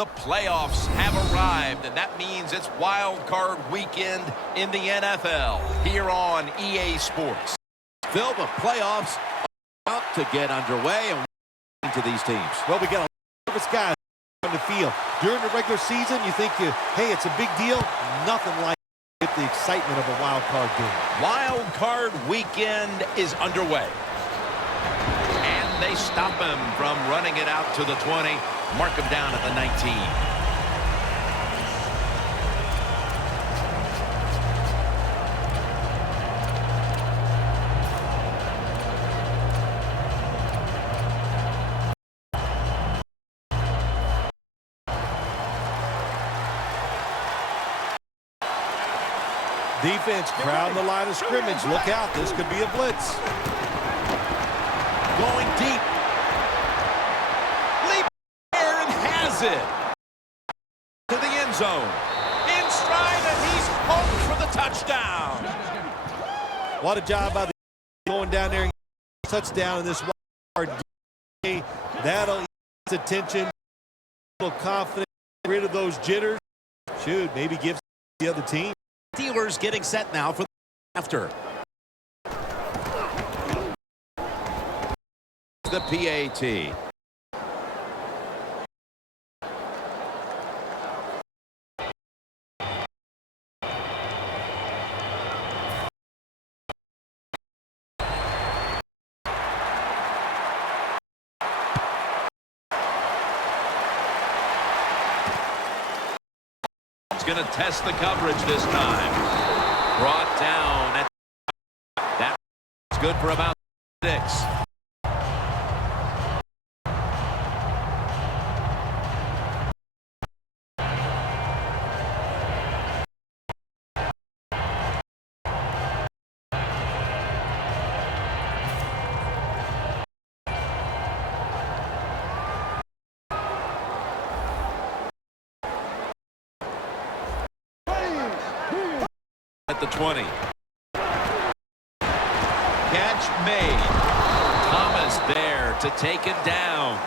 The playoffs have arrived, and that means it's wild card weekend in the NFL here on EA Sports. Phil, the playoffs are about to get underway and into these teams. Well, we got a lot of nervous guys on the field. During the regular season, you think, hey, it's a big deal. Nothing like the excitement of a wild card game. Wild card weekend is underway. And they stop him from running it out to the 20. Mark him down at the 19. Defense crowding the line of scrimmage. Look out. This could be a blitz. Going deep. Leap there and has it. To the end zone. In stride, and he's home for the touchdown. What a job by the going down there and touchdown in this wild card game. That'll ease attention. A little confidence. Get rid of those jitters. Should maybe give the other team. Steelers getting set now for the after. The PAT. Going to test the coverage this time. Brought down at that's good for about 6. At the 20. Catch made. Thomas there to take it down.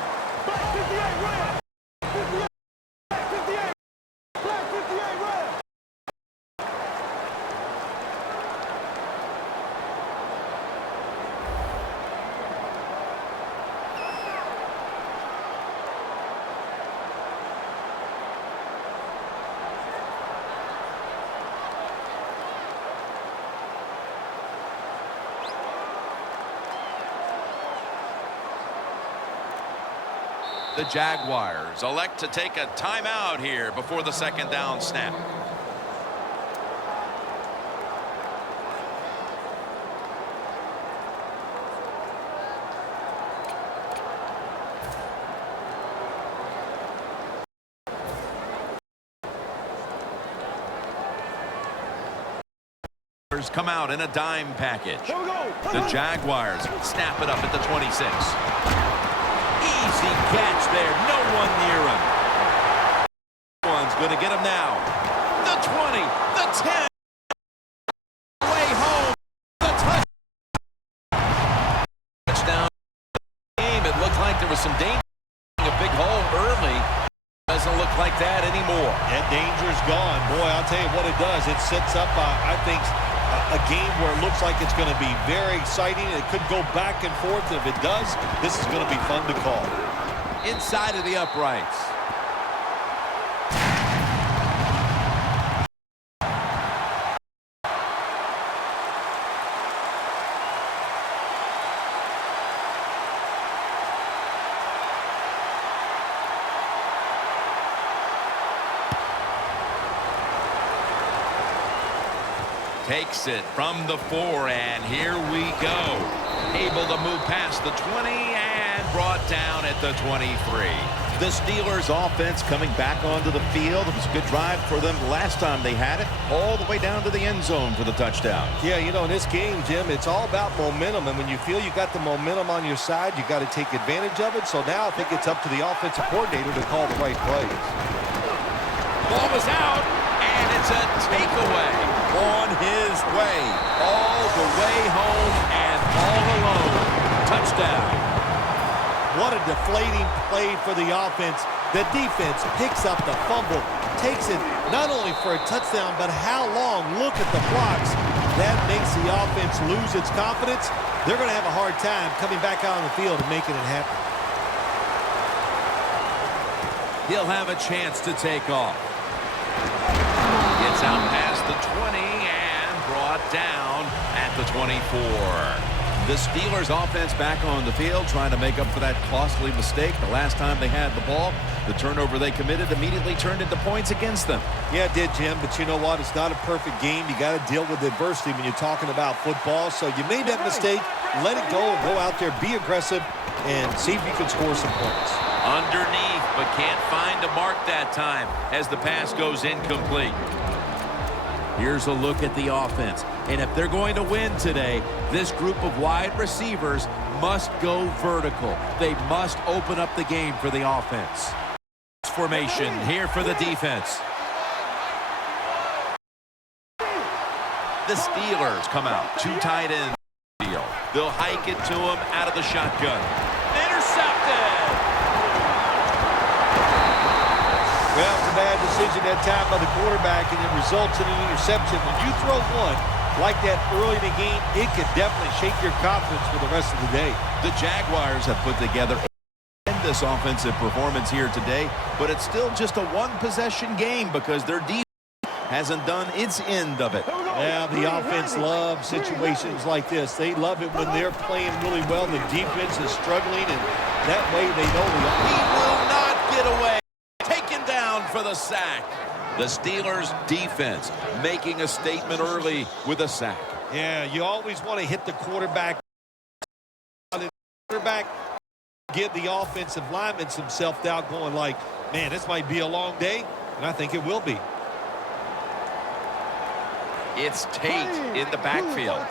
The Jaguars elect to take a timeout here before the second down snap. Come out in a dime package. The Jaguars snap it up at the 26. Easy catch there. No one near him. One's going to get him now. The 20, the 10. Way home. The touchdown. Game. It looked like there was some danger. A big hole early. Doesn't look like that anymore. That danger's gone. Boy, I'll tell you what it does. It sets up, I think, a game where it looks like it's going to be very exciting. It could go back and forth. If it does, this is going to be fun to call. Inside of the uprights. Takes it from the 4, and here we go. Able to move past the 20 and brought down at the 23. The Steelers offense coming back onto the field. It was a good drive for them last time they had it, all the way down to the end zone for the touchdown. Yeah, you know, in this game, Jim, it's all about momentum, and when you feel you got the momentum on your side, you got to take advantage of it. So now I think it's up to the offensive coordinator to call the right plays. Ball was out, and it's a takeaway. On his way, all the way home and all alone. Touchdown. What a deflating play for the offense. The defense picks up the fumble, takes it not only for a touchdown, but how long? Look at the blocks. That makes the offense lose its confidence. They're going to have a hard time coming back out on the field and making it happen. He'll have a chance to take off. Gets out past the 20 and brought down at the 24. The Steelers offense back on the field trying to make up for that costly mistake. The last time they had the ball, the turnover they committed immediately turned into points against them. Yeah, it did, Jim, but you know what? It's not a perfect game. You got to deal with adversity when you're talking about football. So you made that mistake, let it go, and go out there, be aggressive, and see if you can score some points. Underneath, but can't find a mark that time as the pass goes incomplete. Here's a look at the offense. And if they're going to win today, this group of wide receivers must go vertical. They must open up the game for the offense. Formation here for the defense. The Steelers come out. Two tight ends. They'll hike it to him out of the shotgun. Intercepted! Well, it's a bad decision that time by the quarterback, and it results in an interception. When you throw one like that early in the game, it could definitely shake your confidence for the rest of the day. The Jaguars have put together this offensive performance here today, but it's still just a one-possession game because their defense hasn't done its end of it. Yeah, the offense loves situations like this. They love it when they're playing really well. The defense is struggling, and that way they know he will not get away. Taken down for the sack. The Steelers defense making a statement early with a sack. Yeah, you always want to hit the quarterback. Give the offensive lineman some self-doubt going like, man, this might be a long day, and I think it will be. It's Tate in the backfield.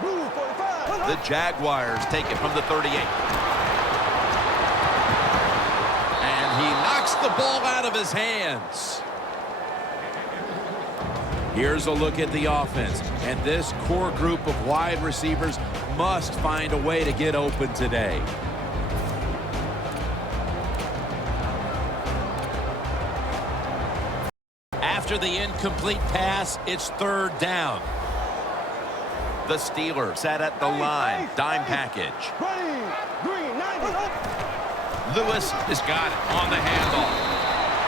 The Jaguars take it from the 38. And he knocks the ball out of his hands. Here's a look at the offense. And this core group of wide receivers must find a way to get open today. After the incomplete pass, it's third down. The Steelers set at the line. Dime package. Lewis has got it on the handoff.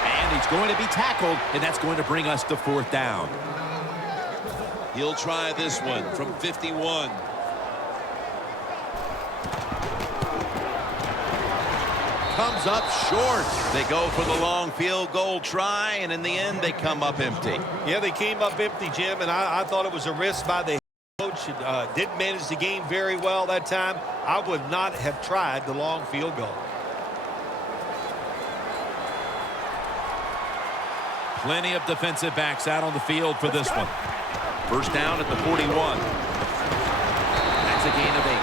And he's going to be tackled, and that's going to bring us to fourth down. He'll try this one from 51. Comes up short. They go for the long field goal try, and in the end, they come up empty. Yeah, they came up empty, Jim, and I thought it was a risk by the coach. Didn't manage the game very well that time. I would not have tried the long field goal. Plenty of defensive backs out on the field for this one. First down at the 41. That's a gain of 8.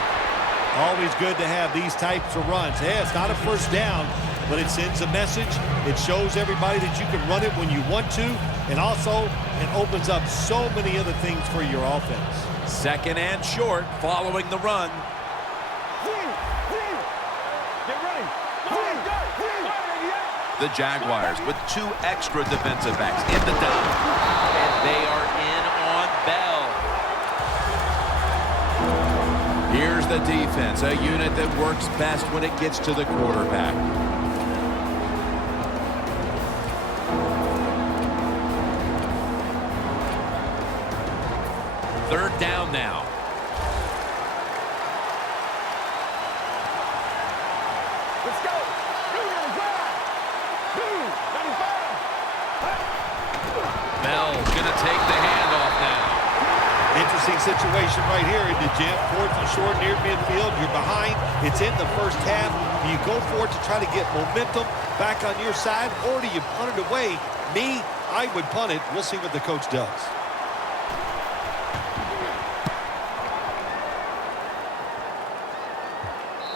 Always good to have these types of runs. Yeah, it's not a first down, but it sends a message. It shows everybody that you can run it when you want to, and also it opens up so many other things for your offense. Second and short following the run. The Jaguars with 2 extra defensive backs in the dime, and they are in on Bell. Here's the defense, a unit that works best when it gets to the quarterback. Third down now. Let's go. Bell's going to take the handoff now. Interesting situation right here, isn't it, Jim? Fourth and short near midfield. You're behind. It's in the first half. Do you go for it to try to get momentum back on your side, or do you punt it away? Me, I would punt it. We'll see what the coach does.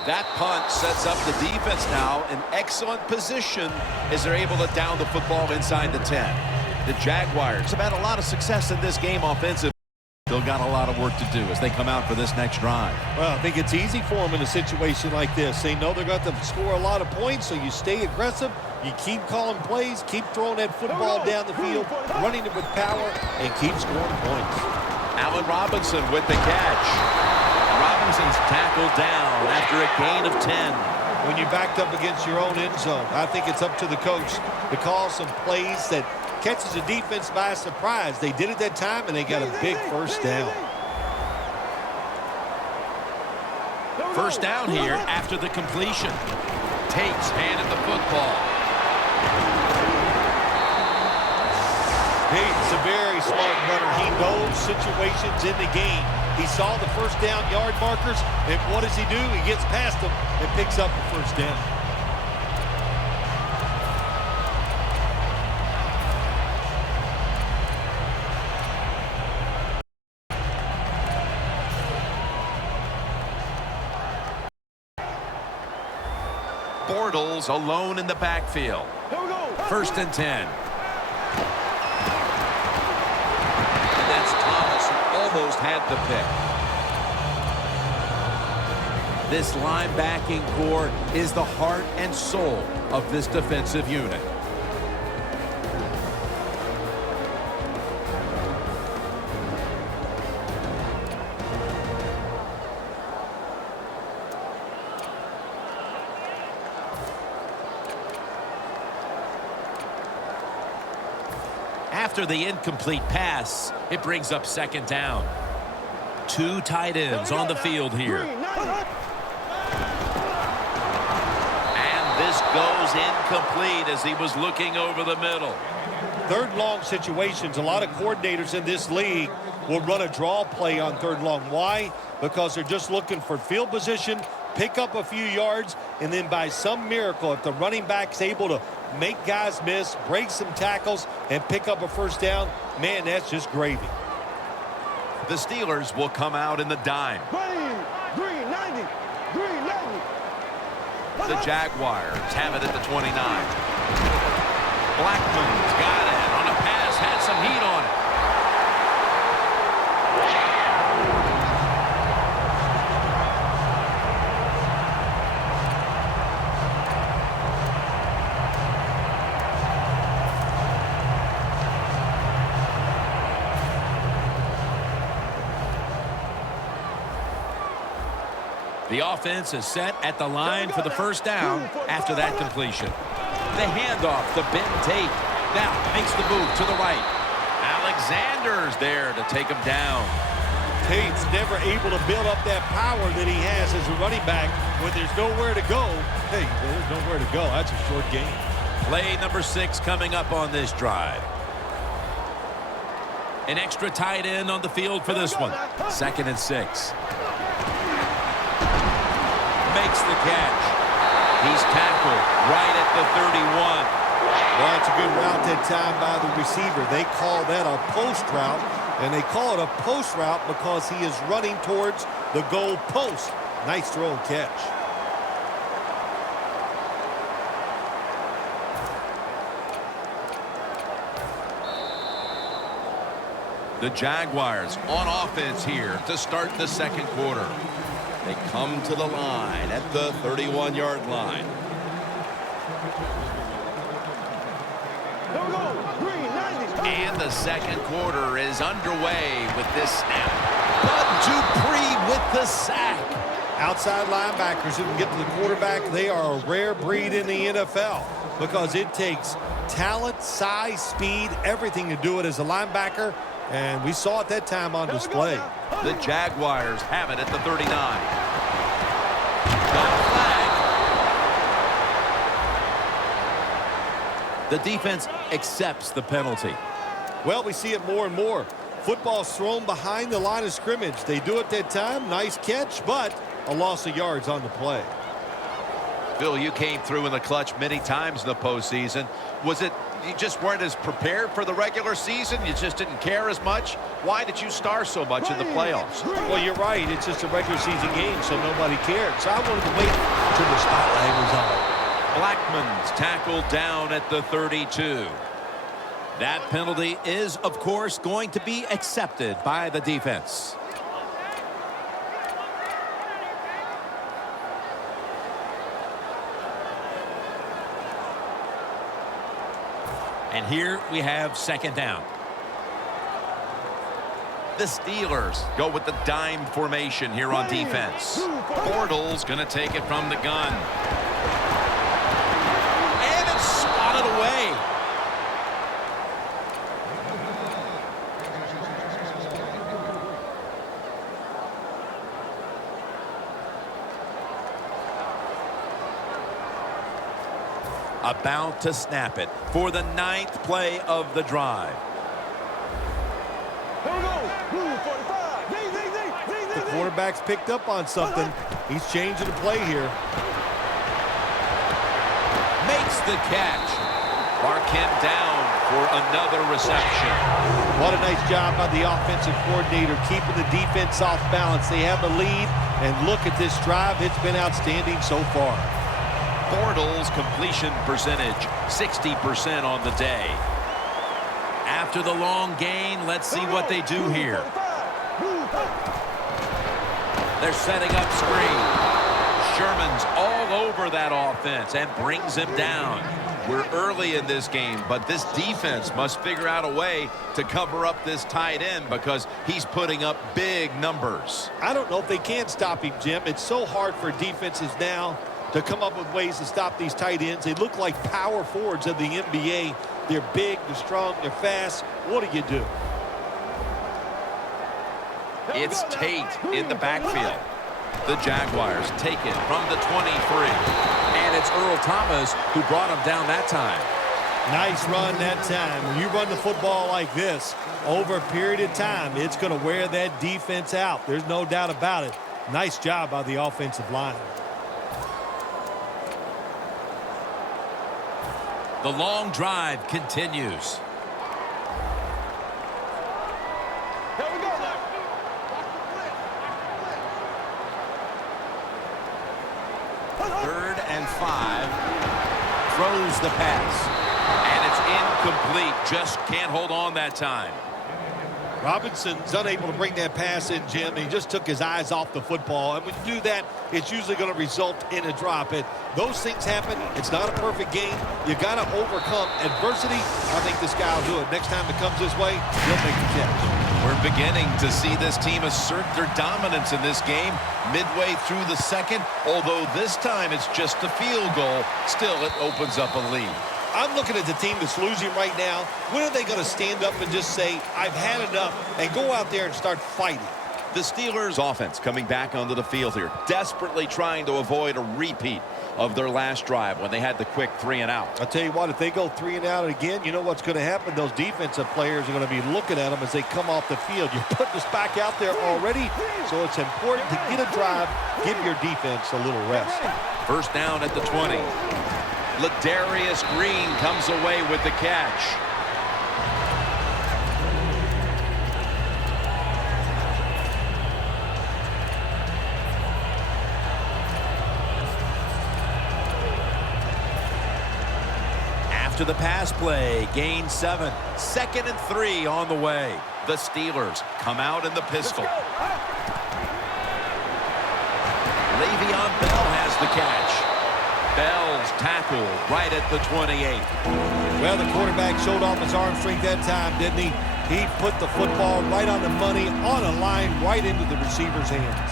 That punt sets up the defense now in excellent position as they're able to down the football inside the 10. The Jaguars have had a lot of success in this game offensively. They'll got a lot of work to do as they come out for this next drive. Well, I think it's easy for them in a situation like this. They know they're going to have to score a lot of points, so you stay aggressive. You keep calling plays, keep throwing that football down the field, running it with power, and keep scoring points. Allen Robinson with the catch. Robinson's tackled down after a gain of 10. When you're backed up against your own end zone, I think it's up to the coach to call some plays that catches the defense by surprise. They did it that time, and they got a big first down. First down here after the completion. Tate's handed the football. Tate's a very smart runner. He knows situations in the game. He saw the first down yard markers, and what does he do? He gets past them and picks up the first down. Bortles alone in the backfield. First and 10. And that's Thomas who almost had the pick. This linebacking core is the heart and soul of this defensive unit. After the incomplete pass, it brings up second down. Two tight ends on the field here. And this goes incomplete as he was looking over the middle. Third and long situations, a lot of coordinators in this league will run a draw play on third and long. Why? Because they're just looking for field position, pick up a few yards, and then by some miracle, if the running back's able to make guys miss, break some tackles, and pick up a first down, man, that's just gravy. The Steelers will come out in the dime. Green 90. The Jaguars have it at the 29. Blackman's got it on a pass, had some heat on it. The offense is set at the line for the first down after that completion. The handoff to Ben Tate. Now makes the move to the right. Alexander's there to take him down. Tate's never able to build up that power that he has as a running back when there's nowhere to go. Hey, there's nowhere to go. That's a short game. Play number 6 coming up on this drive. An extra tight end on the field for this one. Second and 6. Makes the catch. He's tackled right at the 31. Well, that's a good route that time by the receiver. They call that a post route, and they call it a post route because he is running towards the goal post. Nice throw and catch. The Jaguars on offense here to start the second quarter. They come to the line at the 31-yard line. And the second quarter is underway with this snap. Bud Dupree with the sack. Outside linebackers who can get to the quarterback, they are a rare breed in the NFL because it takes talent, size, speed, everything to do it as a linebacker. And we saw it that time on display. The Jaguars have it at the 39. No flag. The defense accepts the penalty. Well, we see it more and more. Football's thrown behind the line of scrimmage. They do it that time. Nice catch, but a loss of yards on the play. Bill, you came through in the clutch many times in the postseason. Was it you just weren't as prepared for the regular season? You just didn't care as much? Why did you star so much in the playoffs? Well, you're right. It's just a regular season game, so nobody cared. So I wanted to wait until the spotlight was on. Blackman's tackled down at the 32. That penalty is, of course, going to be accepted by the defense. And here we have second down. The Steelers go with the dime formation here on defense. Bortles going to take it from the gun. And it's swatted away. About to snap it for the 9th play of the drive. Here we go. 45. The quarterback's picked up on something. He's changing the play here. Makes the catch. Mark him down for another reception. What a nice job by the offensive coordinator keeping the defense off balance. They have the lead, and look at this drive. It's been outstanding so far. Bortles' completion percentage, 60% on the day. After the long gain, let's see what they do here. They're setting up screen. Sherman's all over that offense and brings him down. We're early in this game, but this defense must figure out a way to cover up this tight end because he's putting up big numbers. I don't know if they can stop him, Jim. It's so hard for defenses now to come up with ways to stop these tight ends. They look like power forwards of the NBA. They're big, they're strong, they're fast. What do you do? It's Tate in the backfield. The Jaguars take it from the 23. And it's Earl Thomas who brought him down that time. Nice run that time. When you run the football like this over a period of time, it's going to wear that defense out. There's no doubt about it. Nice job by the offensive line. The long drive continues. Here we go. 3rd and 5. Throws the pass. And it's incomplete. Just can't hold on that time. Robinson's unable to bring that pass in, Jim. He just took his eyes off the football. And when you do that, it's usually going to result in a drop. Those things happen. It's not a perfect game. You got to overcome adversity. I think this guy will do it. Next time it comes this way, he'll make the catch. We're beginning to see this team assert their dominance in this game midway through the second. Although this time it's just a field goal, still it opens up a lead. I'm looking at the team that's losing right now. When are they going to stand up and just say, I've had enough, and go out there and start fighting? The Steelers offense coming back onto the field here, desperately trying to avoid a repeat of their last drive when they had the quick 3 and out. I'll tell you what, if they go 3 and out again, you know what's going to happen? Those defensive players are going to be looking at them as they come off the field. You're putting us back out there already, so it's important to get a drive, give your defense a little rest. First down at the 20. Ladarius Green comes away with the catch. After the pass play, gain 7. 2nd and 3 on the way. The Steelers come out in the pistol. Le'Veon Bell has the catch. Bell's tackled right at the 28. Well, the quarterback showed off his arm strength that time, didn't he? He put the football right on the money, on a line, right into the receiver's hands.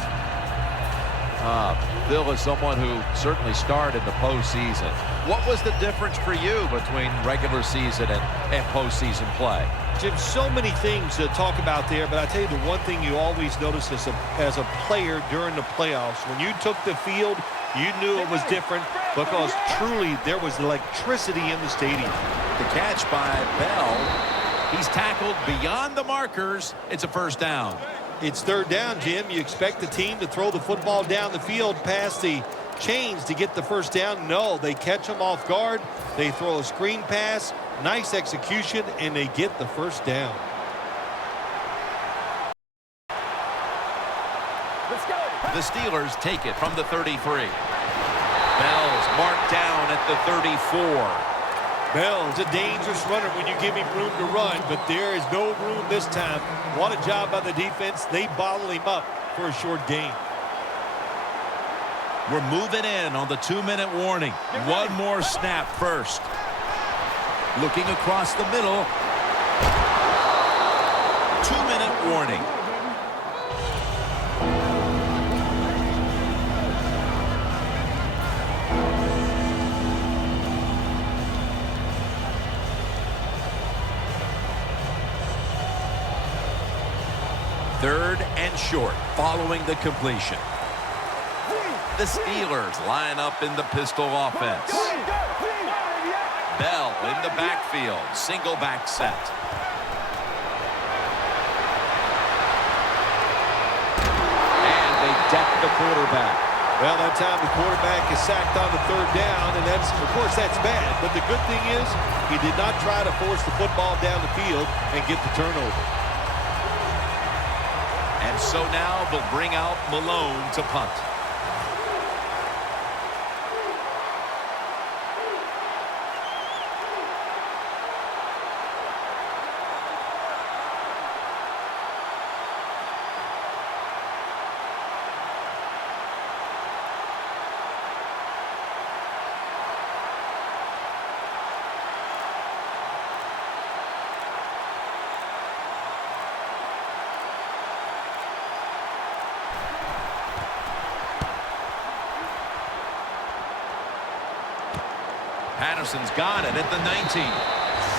Bill is someone who certainly starred in the postseason. What was the difference for you between regular season and postseason play? Jim, so many things to talk about there, but I tell you the one thing you always notice as a player during the playoffs, when you took the field, you knew it was different because truly there was electricity in the stadium. The catch by Bell. He's tackled beyond the markers. It's a first down. It's 3rd down, Jim. You expect the team to throw the football down the field past the chains to get the first down. No, they catch them off guard. They throw a screen pass. Nice execution, and they get the first down. Let's go. The Steelers take it from the 33. Bell's marked down at the 34. Bell's a dangerous runner when you give him room to run, but there is no room this time. What a job by the defense. They bottle him up for a short gain. We're moving in on the 2-minute warning. One more snap first. Looking across the middle. 2-minute warning. Third and short following the completion. The Steelers line up in the pistol offense. Bell in the backfield. Single back set. And they deck the quarterback. Well, that time the quarterback is sacked on the third down, and that's, of course, that's bad. But the good thing is he did not try to force the football down the field and get the turnover. And so now they'll bring out Malone to punt. Patterson's got it at the 19.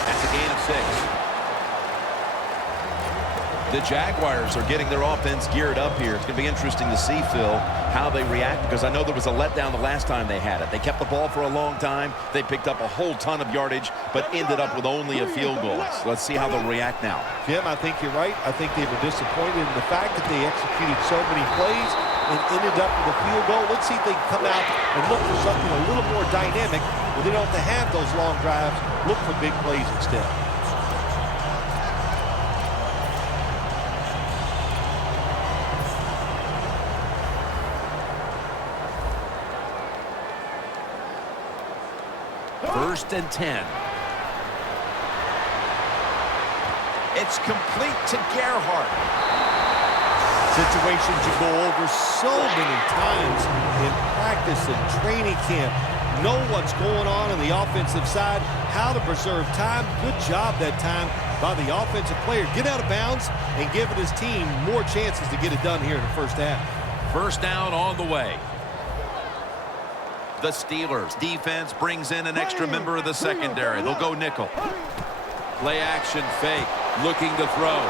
That's a gain of 6. The Jaguars are getting their offense geared up here. It's going to be interesting to see, Phil, how they react, because I know there was a letdown the last time they had it. They kept the ball for a long time. They picked up a whole ton of yardage, but ended up with only a field goal. So let's see how they'll react now. Jim, I think you're right. I think they were disappointed in the fact that they executed so many plays and ended up with a field goal. Let's see if they can come out and look for something a little more dynamic where they don't have to have those long drives. Look for big plays instead. First and 10. It's complete to Gerhardt. Situations you go over so many times in practice and training camp. Know what's going on the offensive side, how to preserve time. Good job that time by the offensive player. Get out of bounds and giving his team more chances to get it done here in the first half. First down on the way. The Steelers defense brings in an extra member of the secondary. They'll go nickel. Play action fake. Looking to throw.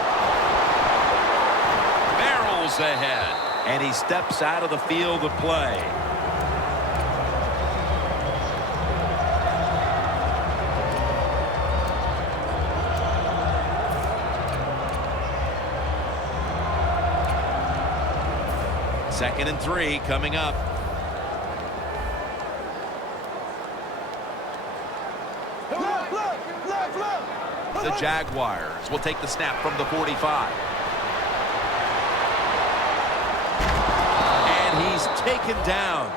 Barrels ahead. And he steps out of the field of play. Second and 3 coming up. The Jaguars will take the snap from the 45. And he's taken down.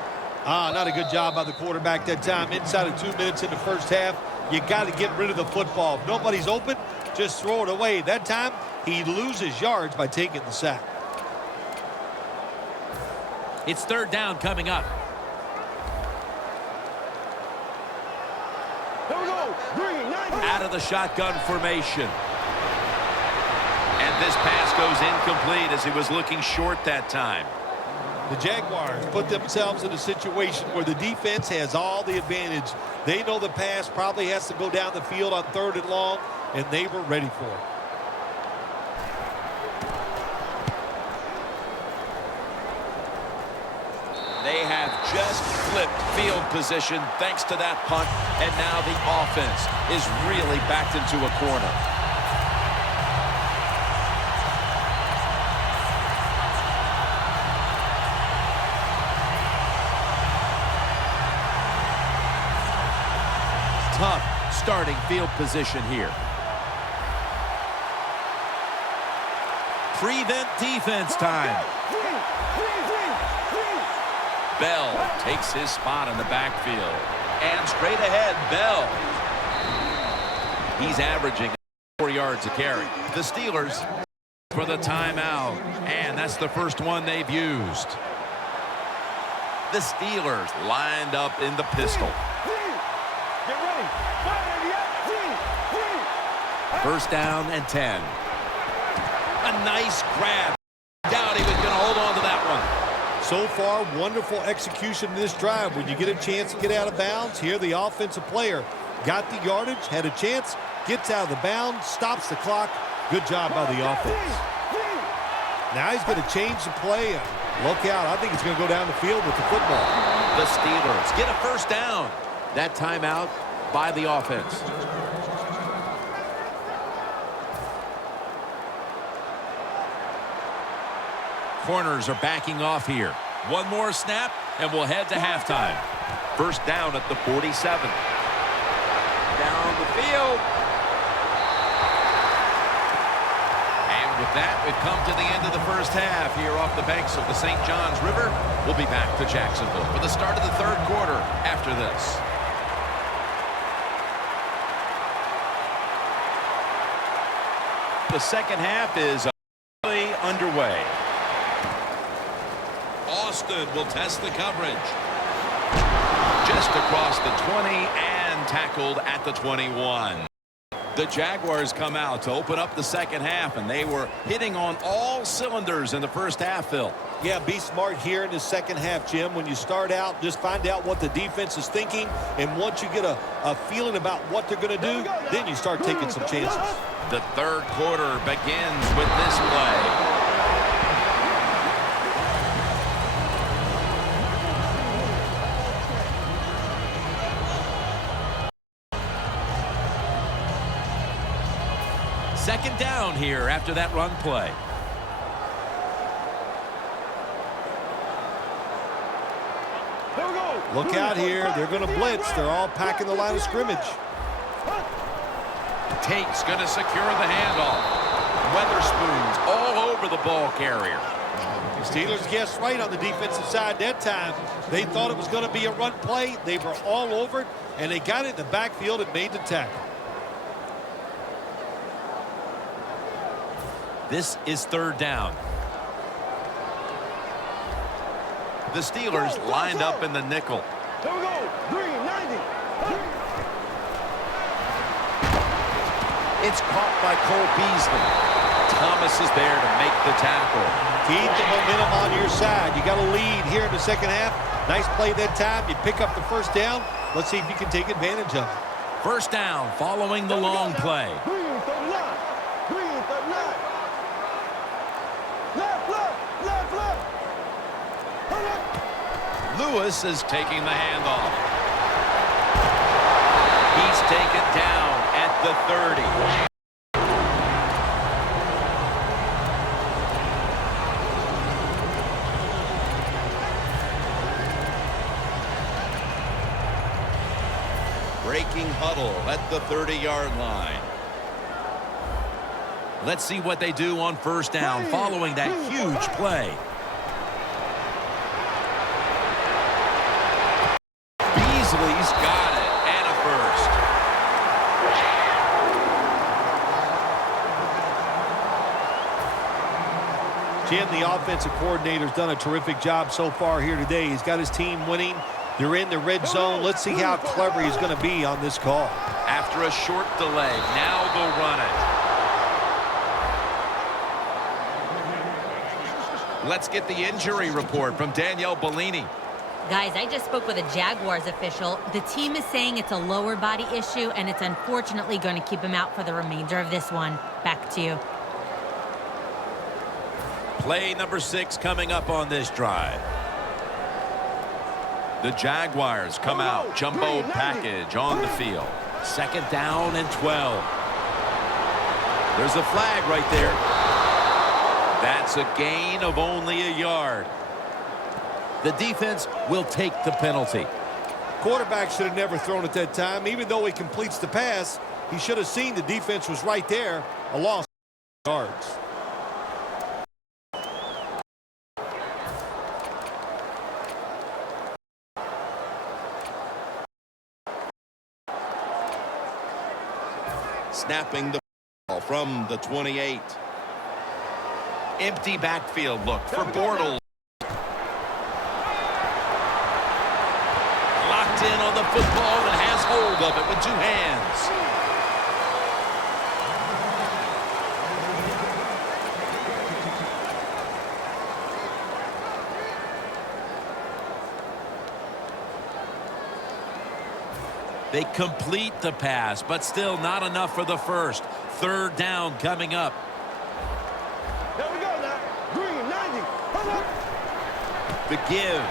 Not a good job by the quarterback that time. Inside of 2 minutes in the first half, you got to get rid of the football. If nobody's open, just throw it away. That time, he loses yards by taking the sack. It's third down coming up. Out of the shotgun formation. And this pass goes incomplete as he was looking short that time. The Jaguars put themselves in a situation where the defense has all the advantage. They know the pass probably has to go down the field on 3rd and long, and they were ready for it. They have just flipped field position thanks to that punt, and now the offense is really backed into a corner. Tough starting field position here. Prevent defense time. Bell takes his spot in the backfield. And straight ahead, Bell. He's averaging 4 yards a carry. The Steelers for the timeout, and that's the first one they've used. The Steelers lined up in the pistol. Get ready. First down and 10. A nice grab. Doubt he was going to hold on to that one. So far, wonderful execution in this drive. When you get a chance to get out of bounds, here the offensive player got the yardage, had a chance, gets out of the bounds, stops the clock. Good job by the offense. Now he's going to change the play. Look out. I think he's going to go down the field with the football. The Steelers get a first down. That timeout by the offense. Corners are backing off here. One more snap, and we'll head to halftime. First down at the 47. Down the field. And with that, we've come to the end of the first half here off the banks of the St. Johns River. We'll be back to Jacksonville for the start of the third quarter after this. The second half is underway. Austin will test the coverage. Just across the 20 and tackled at the 21. The Jaguars come out to open up the second half, and they were hitting on all cylinders in the first half, Phil. Yeah, be smart here in the second half, Jim. When you start out, just find out what the defense is thinking, and once you get a feeling about what they're going to do, then you start taking some chances. The third quarter begins with this play. Second down here after that run play. Look out here. They're going to blitz. They're all packing the line of scrimmage. Tate's going to secure the handoff. Weatherspoon's all over the ball carrier. The Steelers guessed right on the defensive side that time. They thought it was going to be a run play. They were all over it, and they got it in the backfield and made the tackle. This is third down. The Steelers lined up in the nickel. Here we go. Green, 90. It's caught by Cole Beasley. Thomas is there to make the tackle. Keep the momentum on your side. You got a lead here in the second half. Nice play that time. You pick up the first down. Let's see if you can take advantage of it. First down following the long play. Green, 39. Green, 39. Left, left, left, left. Lewis is taking the handoff. He's taken down at the 30. Breaking huddle at the 30-yard line. Let's see what they do on first down following that huge play. Beasley's got it, and a first. Jim, the offensive coordinator's done a terrific job so far here today. He's got his team winning. They're in the red zone. Let's see how clever he's going to be on this call. After a short delay, now they'll run it. Let's get the injury report from Danielle Bellini. Guys, I just spoke with a Jaguars official. The team is saying it's a lower body issue, and it's unfortunately going to keep him out for the remainder of this one. Back to you. Play number 6 coming up on this drive. The Jaguars come out, jumbo package on the field. Second down and 12. There's a flag right there. That's a gain of only a yard. The defense will take the penalty. Quarterback should have never thrown it that time. Even though he completes the pass, he should have seen the defense was right there. A loss of yards. snapping the ball from the 28. Empty backfield look for Bortles. Locked in on the football and has hold of it with 2 hands. They complete the pass, but still not enough for the first. 3rd down coming up. There we go now. Green, 90. Hold up. The give.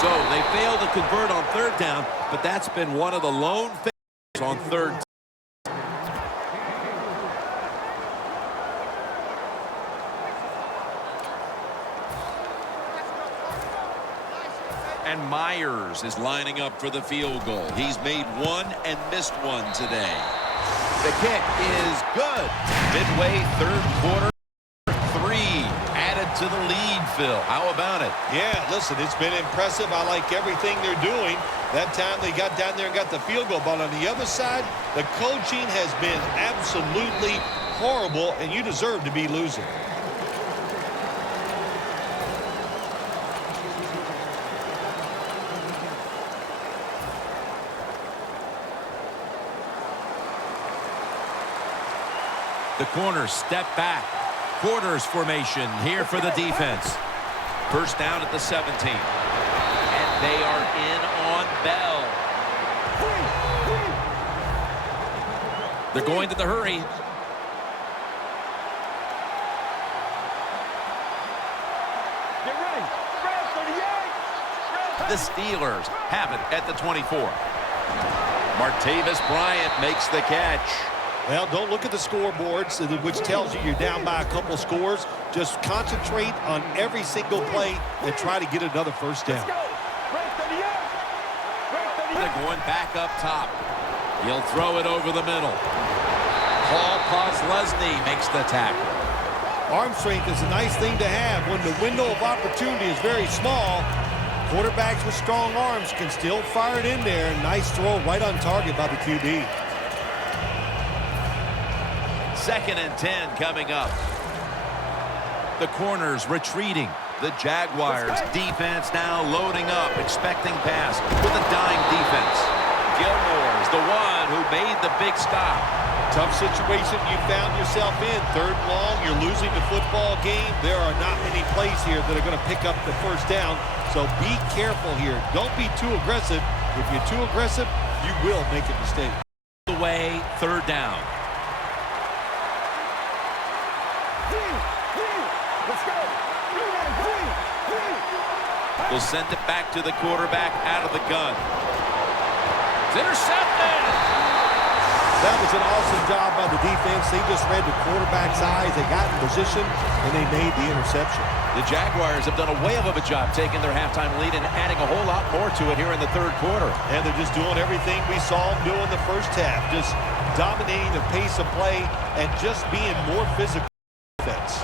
So they failed to convert on 3rd down, but that's been one of the lone failures on 3rd down. And Myers is lining up for the field goal. He's made 1 and missed 1 today. The kick is good. Midway 3rd quarter, 3 added to the lead, Phil. How about it? Yeah, listen, it's been impressive. I like everything they're doing. That time they got down there and got the field goal. But on the other side, the coaching has been absolutely horrible, and you deserve to be losing. The corners step back. Quarters formation here for the defense. 1st down at the 17. And they are in on Bell. They're going to the hurry. Get ready. Grab 38. The Steelers have it at the 24. Martavis Bryant makes the catch. Well, don't look at the scoreboards, which tells you you're down by a couple scores. Just concentrate on every single play and try to get another 1st down. Let's go. Break 38. Break 38. They're going back up top. He'll throw it over the middle. Paul Posluszny makes the tackle. Arm strength is a nice thing to have when the window of opportunity is very small. Quarterbacks with strong arms can still fire it in there. Nice throw right on target by the QB. 2nd and 10 coming up. The corners retreating. The Jaguars defense now loading up, expecting pass with a dime defense. Gilmore's the one who made the big stop. Tough situation you found yourself in. 3rd and long, you're losing the football game. There are not many plays here that are going to pick up the 1st down, so be careful here. Don't be too aggressive. If you're too aggressive, you will make a mistake. The way, 3rd down. Let's go. Green. Will send it back to the quarterback out of the gun. It's intercepted. That was an awesome job by the defense. They just read the quarterback's eyes. They got in position, and they made the interception. The Jaguars have done a whale of a job taking their halftime lead and adding a whole lot more to it here in the 3rd quarter. And they're just doing everything we saw them do in the 1st half. Just dominating the pace of play and just being more physical defense.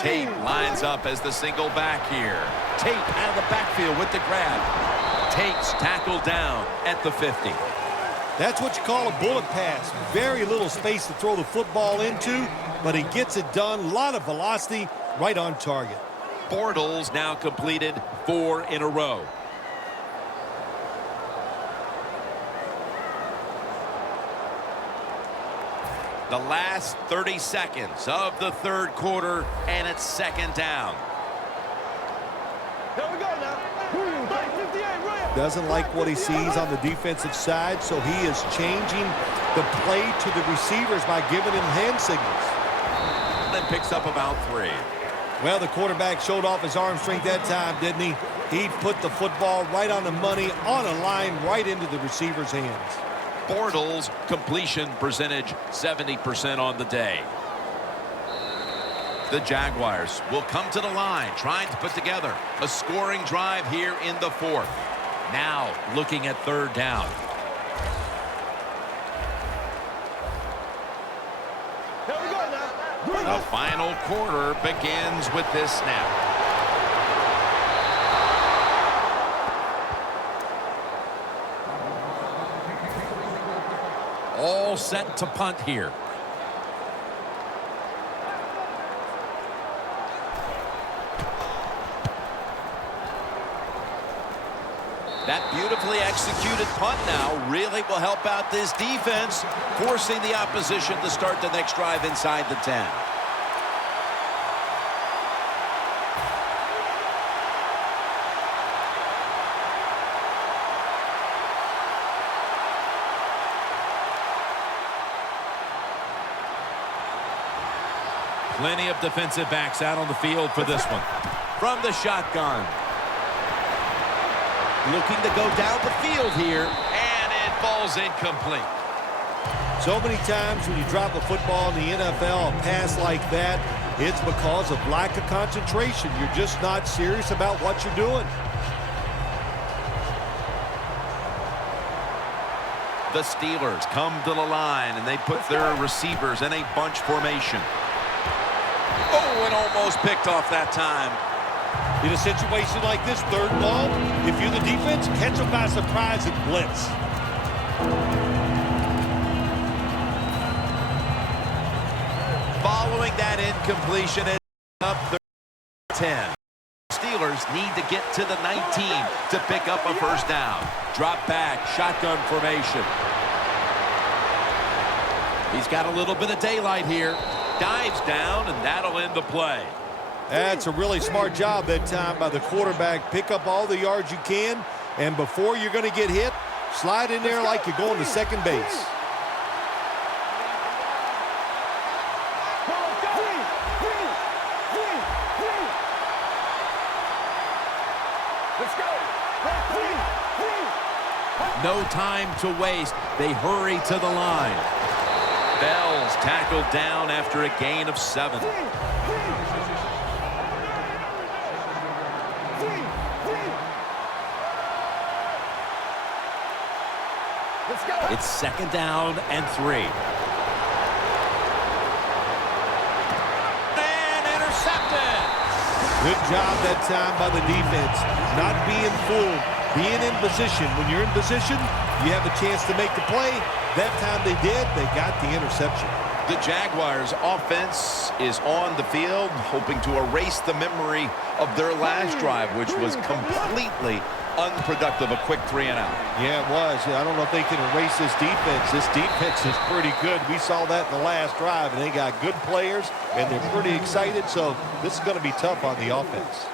Tate lines up as the single back here. Tate out of the backfield with the grab. Tate's tackled down at the 50. That's what you call a bullet pass. Very little space to throw the football into, but he gets it done. A lot of velocity right on target. Bortles now completed 4 in a row. The last 30 seconds of the 3rd quarter, and it's 2nd down. There we go now. Green, 58, right. Doesn't like what he sees on the defensive side, so he is changing the play to the receivers by giving him hand signals. Then picks up about 3. Well, the quarterback showed off his arm strength that time, didn't he? He put the football right on the money, on a line, right into the receiver's hands. Bortles completion percentage 70% on the day. The Jaguars will come to the line trying to put together a scoring drive here in the 4th. Now looking at 3rd down. There we go now. The final quarter begins with this snap. all set to punt here. That beautifully executed punt now really will help out this defense, forcing the opposition to start the next drive inside the 10. Plenty of defensive backs out on the field for this one. From the shotgun. Looking to go down the field here. And it falls incomplete. So many times when you drop a football in the NFL, a pass like that, it's because of lack of concentration. You're just not serious about what you're doing. The Steelers come to the line, and they put their receivers in a bunch formation. Oh, and almost picked off that time. In a situation like this, third ball, if you're the defense, catch them by surprise and blitz. Following that incompletion, it's up 10. Steelers need to get to the 19 to pick up a first down. Drop back, shotgun formation. He's got a little bit of daylight here. Dives down, and that'll end the play. That's a really smart job that time by the quarterback. Pick up all the yards you can, and before you're going to get hit, slide in there like you're going to second base. No time to waste. They hurry to the line. Bell's tackled down after a gain of 7. It's second down and 3. And intercepted. Good job that time by the defense. Not being fooled, being in position. When you're in position, you have a chance to make the play. That time they did, they got the interception. The Jaguars' offense is on the field, hoping to erase the memory of their last drive, which was completely unproductive, a quick 3-and-out. Yeah, it was. I don't know if they can erase this defense. This defense is pretty good. We saw that in the last drive, and they got good players, and they're pretty excited, so this is going to be tough on the offense.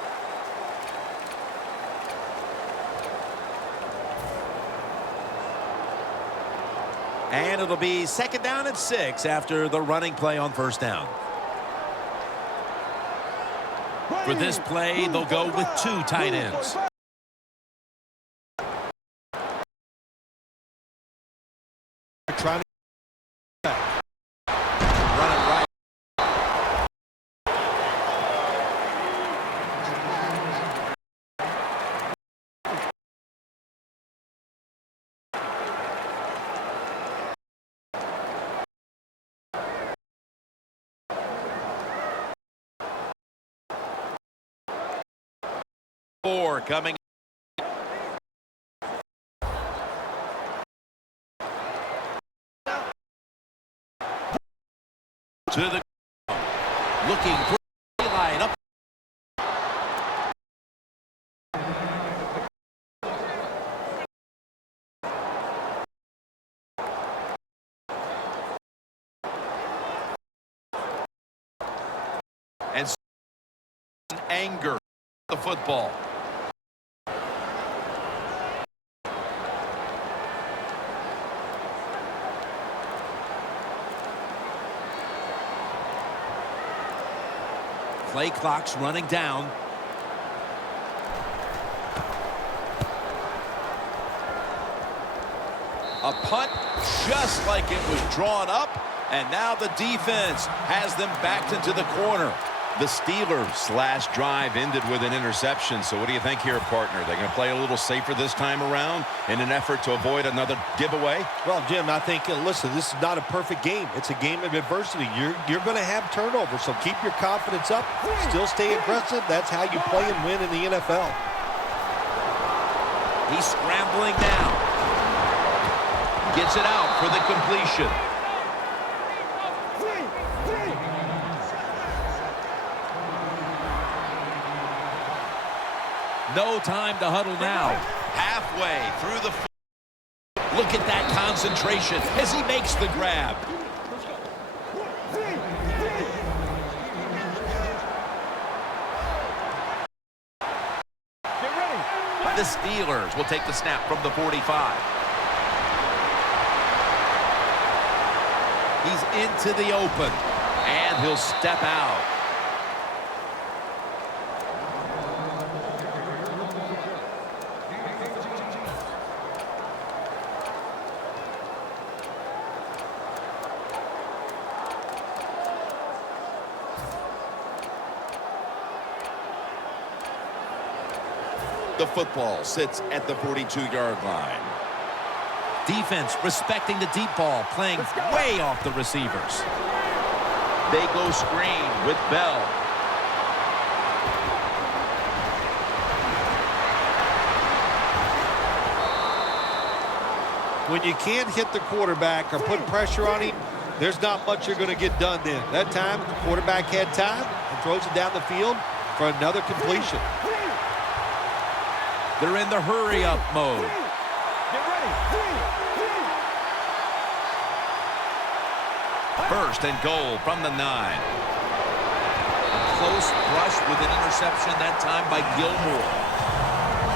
And it'll be second down and 6 after the running play on first down. For this play, they'll go with 2 tight ends. Trying to Run it right. Four coming. To the looking for the line up. And anger the football. Play clock's running down. A punt just like it was drawn up, and now the defense has them backed into the corner. The Steelers' last drive ended with an interception. So what do you think here, partner? They're going to play a little safer this time around in an effort to avoid another giveaway? Well, Jim, I think, listen, this is not a perfect game. It's a game of adversity. You're going to have turnovers, so keep your confidence up. Still stay aggressive. That's how you play and win in the NFL. He's scrambling now. Gets it out for the completion. No time to huddle now. Halfway through the field. Look at that concentration as he makes the grab. The Steelers will take the snap from the 45. He's into the open, and he'll step out. The football sits at the 42-yard line. Defense respecting the deep ball, playing way off the receivers. They go screen with Bell. When you can't hit the quarterback or put pressure on him, there's not much you're going to get done then. That time, the quarterback had time and throws it down the field for another completion. They're in the hurry-up mode. Get ready. First and goal from the 9. Close brush with an interception that time by Gilmore.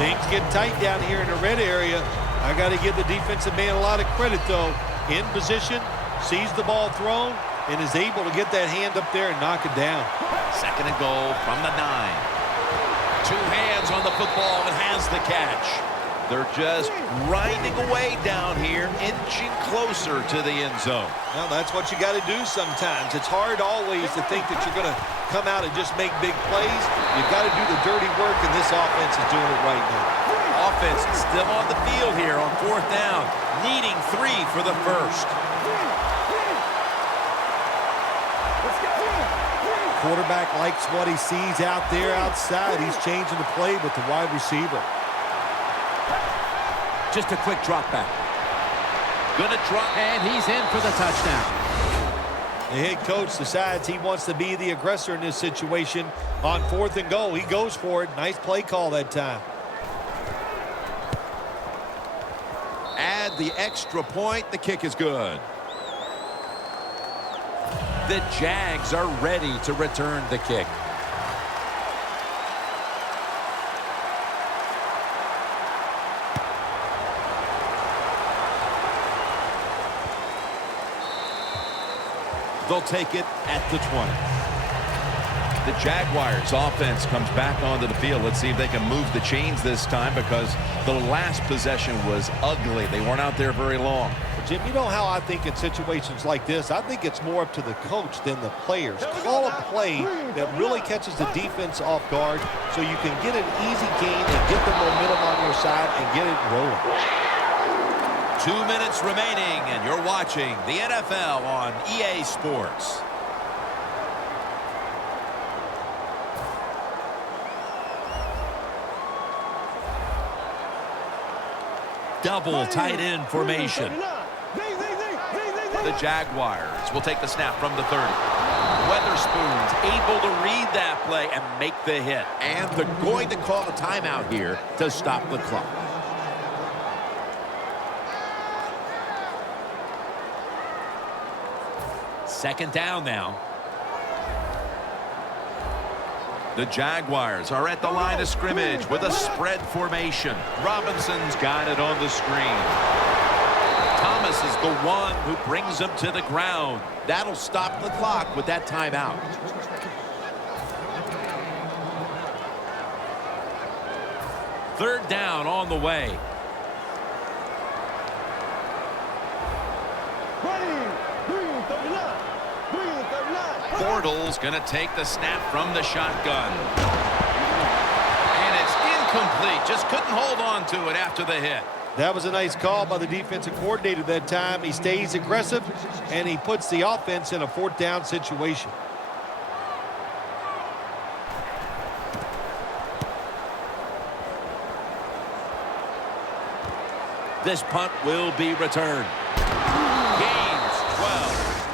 Things get tight down here in the red area. I got to give the defensive man a lot of credit, though. In position, sees the ball thrown, and is able to get that hand up there and knock it down. Second and goal from the 9. Two hands on the football and has the catch. They're just grinding away down here, inching closer to the end zone. Well, that's what you got to do sometimes. It's hard always to think that you're going to come out and just make big plays. You've got to do the dirty work, and this offense is doing it right now. Offense still on the field here on 4th down, needing 3 for the first. Quarterback likes what he sees out there outside. He's changing the play with the wide receiver. Just a quick drop back. Gonna drop, and he's in for the touchdown. The head coach decides he wants to be the aggressor in this situation. On 4th and goal, he goes for it. Nice play call that time. Add the extra point. The kick is good. The Jags are ready to return the kick. They'll take it at the 20. The Jaguars offense comes back onto the field. Let's see if they can move the chains this time, because the last possession was ugly. They weren't out there very long. Jim, you know how I think in situations like this, I think it's more up to the coach than the players. Call a play that really catches the defense off guard so you can get an easy gain and get the momentum on your side and get it rolling. 2 minutes remaining, and you're watching the NFL on EA Sports. Double tight end formation. The Jaguars will take the snap from the 30. Weatherspoon's able to read that play and make the hit. And they're going to call a timeout here to stop the clock. Second down now. The Jaguars are at the line of scrimmage with a spread formation. Robinson's got it on the screen. Thomas is the one who brings him to the ground. That'll stop the clock with that timeout. Third down on the way. Bortles going to take the snap from the shotgun. And it's incomplete. Just couldn't hold on to it after the hit. That was a nice call by the defensive coordinator that time. He stays aggressive, and he puts the offense in a 4th down situation. This punt will be returned.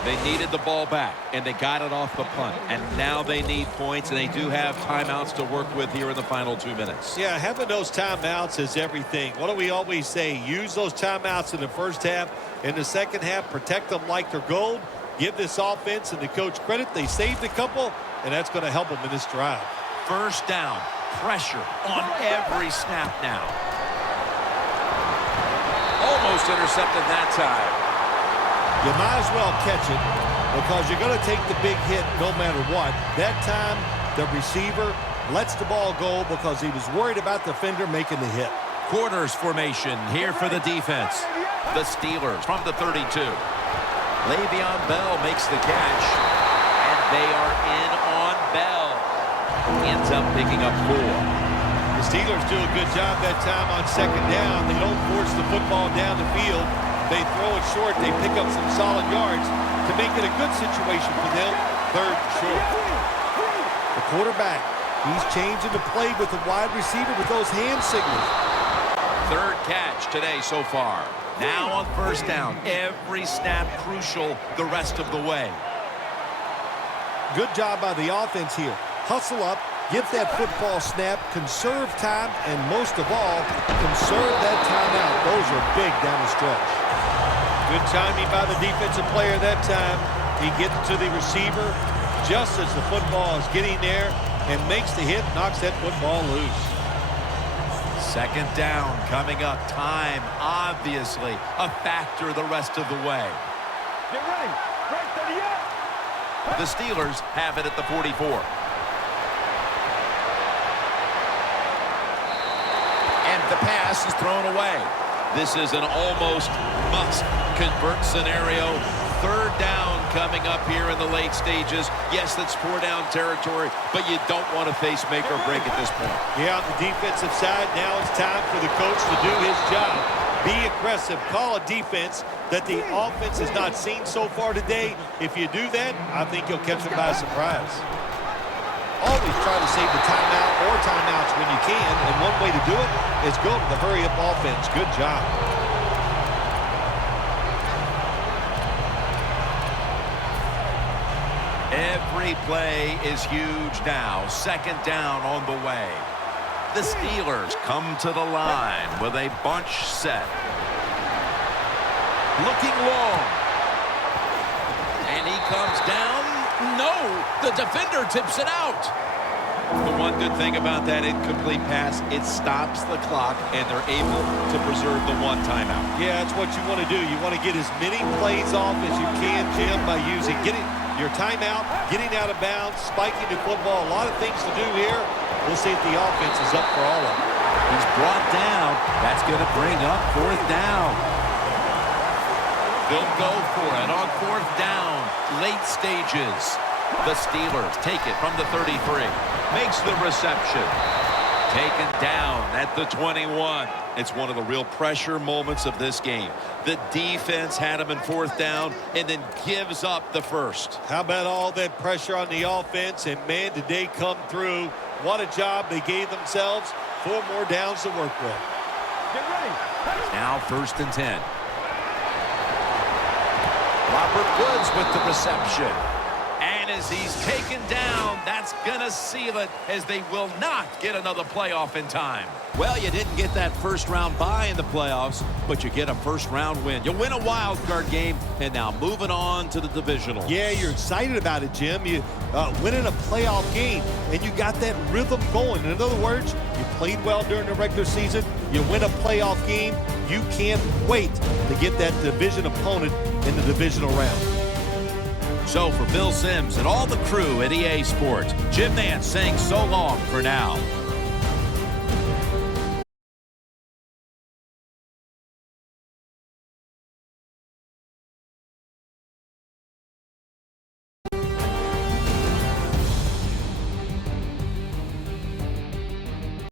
They needed the ball back, and they got it off the punt. And now they need points, and they do have timeouts to work with here in the final 2 minutes. Yeah, having those timeouts is everything. What do we always say? Use those timeouts in the first half. In the second half, protect them like they're gold. Give this offense and the coach credit. They saved a couple, and that's going to help them in this drive. First down, pressure on every snap now. Almost intercepted that time. You might as well catch it because you're going to take the big hit no matter what. That time, the receiver lets the ball go because he was worried about the defender making the hit. Quarters formation here for the defense. The Steelers from the 32. Le'Veon Bell makes the catch, and they are in on Bell. Ends up picking up 4. The Steelers do a good job that time on second down. They don't force the football down the field. They throw it short. They pick up some solid yards to make it a good situation for them. Third and short. The quarterback, he's changing the play with the wide receiver with those hand signals. Third catch today so far. Now on first down. Every snap crucial the rest of the way. Good job by the offense here. Hustle up, get that football snap, conserve time, and most of all, conserve that timeout. Those are big down the stretch. Good timing by the defensive player that time. He gets to the receiver just as the football is getting there and makes the hit, knocks that football loose. Second down coming up. Time, obviously, a factor the rest of the way. Get ready. Right 38. The Steelers have it at the 44. And the pass is thrown away. This is an almost must-convert scenario. Third down coming up here in the late stages. Yes, that's 4-down territory, but you don't want to face make or break at this point. Yeah, on the defensive side, now it's time for the coach to do his job. Be aggressive. Call a defense that the offense has not seen so far today. If you do that, I think you'll catch them by surprise. Always try to save the timeout or timeouts when you can, and one way to do it is go to the hurry-up offense. Good job. Every play is huge now. Second down on the way. The Steelers come to the line with a bunch set. Looking long. And he comes down. No, the defender tips it out. The one good thing about that incomplete pass, it stops the clock, and they're able to preserve the one timeout. Yeah, that's what you want to do. You want to get as many plays off as you can, Jim, by using your timeout, getting out of bounds, spiking the football. A lot of things to do here. We'll see if the offense is up for all of it. He's brought down. That's going to bring up fourth down. They'll go for it on fourth down. Late stages. The Steelers take it from the 33. Makes the reception. Taken down at the 21. It's one of the real pressure moments of this game. The defense had him in fourth down and then gives up the first. How about all that pressure on the offense? And, man, did they come through. What a job they gave themselves. 4 more downs to work with. Get ready. Now first and 10. Robert Woods with the reception. And as he's taken down, that's going to seal it as they will not get another playoff in time. Well, you didn't get that first-round bye in the playoffs, but you get a first-round win. You win a wild card game, and now moving on to the divisional. Yeah, you're excited about it, Jim. You winning a playoff game, and you got that rhythm going. In other words, you played well during the regular season. You win a playoff game. You can't wait to get that division opponent in the divisional round. So for Bill Sims and all the crew at EA Sports, Jim Nance saying so long for now.